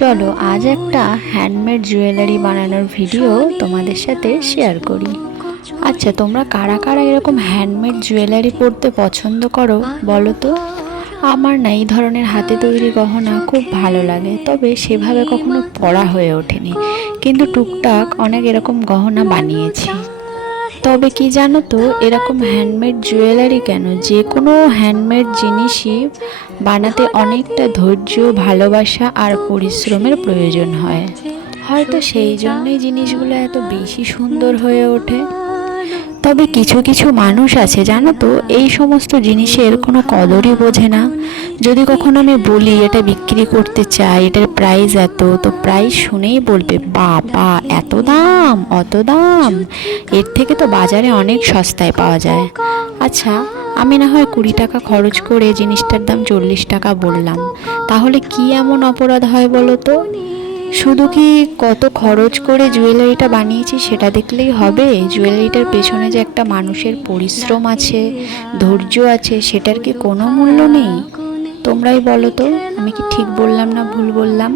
চলো আজ একটা হ্যান্ডমেড জুয়েলারি বানানোর ভিডিও তোমাদের সাথে শেয়ার করি। আচ্ছা, তোমরা কারা কারা এরকম হ্যান্ডমেড জুয়েলারি পরতে পছন্দ করো বলো তো? আমার না এই ধরনের হাতে তৈরি গহনা খুব ভালো লাগে, তবে সেভাবে কখনো পরা হয়ে ওঠেনি, কিন্তু টুকটাক অনেক এরকম গহনা বানিয়েছি। তবে কি জানো তো, এরকম হ্যান্ডমেড জুয়েলারি কেন, যে কোনো হ্যান্ডমেড জিনিসই বানাতে অনেকটা ধৈর্য, ভালোবাসা আর পরিশ্রমের প্রয়োজন হয়। হয়তো সেই জন্যই জিনিসগুলো এত বেশি সুন্দর হয়ে ওঠে। তবে কিছু কিছু মানুষ আছে জানো তো, এই সমস্ত জিনিসের কোনো কদরই বোঝে না। যদি কখনো আমি বলি এটা বিক্রি করতে চাই, এটার প্রাইস এত, তো প্রাইস শুনেই বলবে বাবা এত দাম, অত দাম, এর থেকে তো বাজারে অনেক সস্তায় পাওয়া যায়। আচ্ছা, আমি না হয় 20 টাকা খরচ করে জিনিসটার দাম 40 টাকা বললাম, তাহলে কি এমন অপরাধ হয় বলো তো? শুধু কি কত খরচ করে জুয়েলারিটা বানিয়েছি সেটা দেখলেই হবে? জুয়েলারিটার পেছনে যে একটা মানুষের পরিশ্রম আছে, ধৈর্য আছে, সেটার কি কোনো মূল্য নেই? তোমরাই বলো তো, আমি কি ঠিক বললাম না ভুল বললাম?